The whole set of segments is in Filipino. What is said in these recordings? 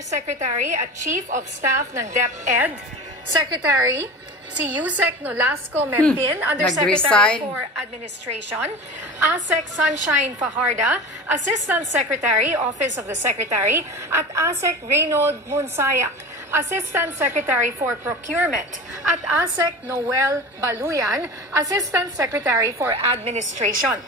Undersecretary at Chief of Staff ng DepEd, Secretary si Yusek Nolasco Mempin, Undersecretary for Administration, ASEC Sunshine Fajarda, Assistant Secretary, Office of the Secretary, at ASEC Reynold Munsayak, Assistant Secretary for Procurement, at ASEC Noel Baluyan, Assistant Secretary for Administration.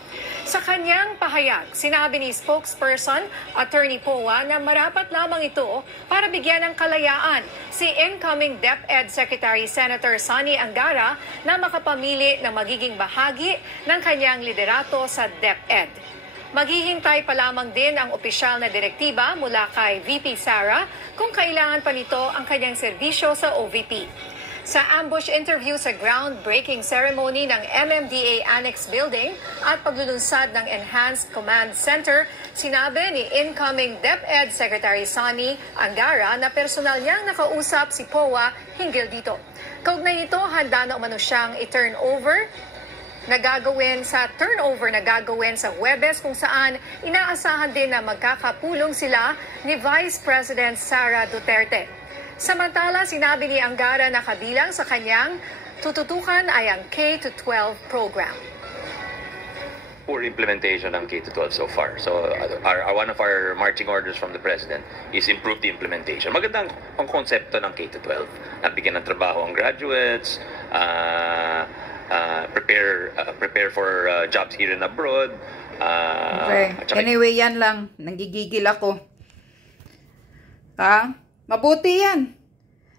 Sa kanyang pahayag, sinabi ni spokesperson Attorney Poa na marapat lamang ito para bigyan ng kalayaan si incoming DepEd Secretary Senator Sonny Angara na makapamili na magiging bahagi ng kanyang liderato sa DepEd. Maghihintay pa lamang din ang opisyal na direktiba mula kay VP Sara kung kailangan pa nito ang kanyang serbisyo sa OVP. Sa ambush interview sa groundbreaking ceremony ng MMDA Annex Building at paglulunsad ng Enhanced Command Center, sinabi ni incoming DepEd Secretary Sonny Angara na personal niyang nakausap si Poa hinggil dito. Kaugnay nito, handa na umano siyang turnover na gagawin sa Huwebes kung saan inaasahan din na magkakapulong sila ni Vice President Sara Duterte. Samantala, sinabi ni Angara na kabilang sa kanyang tututukan ay ang K-12 program. Poor implementation ng K-12 so far. So one of our marching orders from the President is improve the implementation. Maganda ang konsepto ng K-12. Nabigyan ng trabaho ang graduates, prepare for jobs here and abroad. Okay. Anyway, yan lang. Nanggigigil ako. Mabuti yan.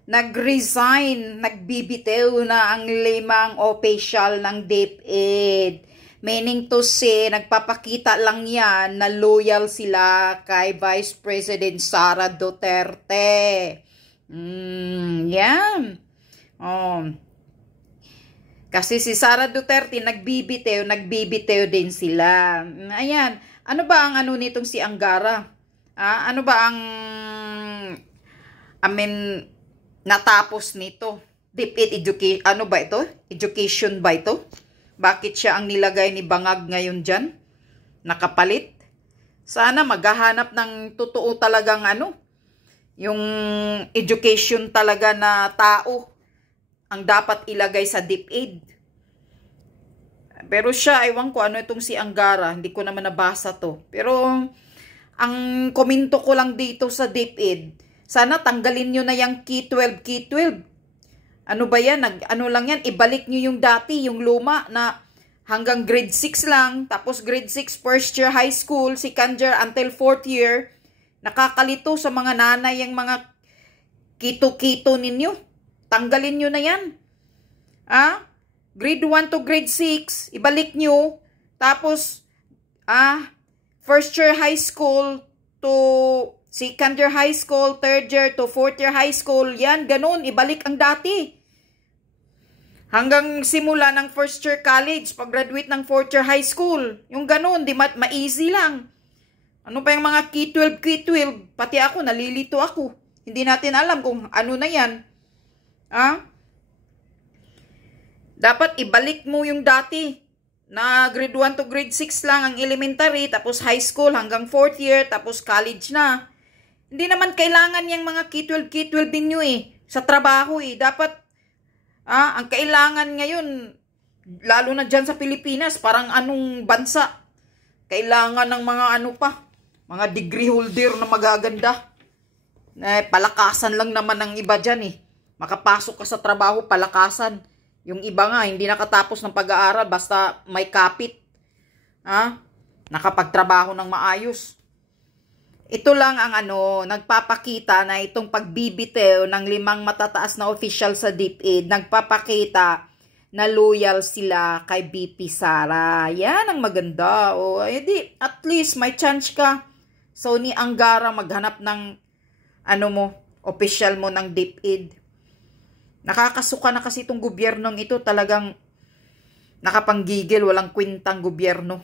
Nag-resign, nagbibitew na ang 5 official ng DepEd. Meaning to say, nagpapakita lang yan na loyal sila kay Vice President Sara Duterte. Yan. Kasi si Sara Duterte nagbibitew din sila. Ayan. Ano ba ang ano nitong si Angara? Ano ba ang natapos nito? DepEd education, ano ba ito? Education ba ito? Bakit siya ang nilagay ni Bangag ngayon dyan? Nakapalit? Sana maghahanap ng totoo talagang yung education talaga na tao ang dapat ilagay sa DepEd. Pero siya, ewan ko ano itong si Angara, hindi ko naman nabasa to. Pero ang komento ko lang dito sa DepEd, sana tanggalin nyo na yung K-12. Ano ba yan? Ano lang yan? Ibalik nyo yung dati, yung luma na hanggang grade 6 lang. Tapos grade 6 first year high school, second year until 4th year. Nakakalito sa mga nanay yung mga kito-kito ninyo. Tanggalin nyo na yan. Grade 1 to grade 6, ibalik nyo. Tapos, first year high school to second year high school, third year to fourth year high school, yan, ganun, ibalik ang dati. Hanggang simula ng first year college, pag-graduate ng fourth year high school, yung ganun, di ma-easy lang. Ano pa yung mga K-12, pati ako, nalilito ako. Hindi natin alam kung ano na yan. Dapat ibalik mo yung dati, na grade 1 to grade 6 lang ang elementary, tapos high school hanggang 4th year, tapos college na. Hindi naman kailangan yung mga K-12 ninyo sa trabaho Dapat, ang kailangan ngayon, lalo na dyan sa Pilipinas, parang anong bansa, kailangan ng mga mga degree holder na magaganda. Palakasan lang naman ng iba dyan Makapasok ka sa trabaho, palakasan. Yung iba nga, hindi nakatapos ng pag-aaral, basta may kapit. Nakapagtrabaho ng maayos. Ito lang ang nagpapakita na itong pagbibitew ng 5 matataas na official sa DepEd, nagpapakita na loyal sila kay VP Sara. Yan ang maganda. Edi, at least may chance ka. So, ni Angara maghanap ng official mo ng DepEd. Nakakasuka na kasi itong gobyernong ito, talagang nakapanggigil, walang kwintang gobyerno.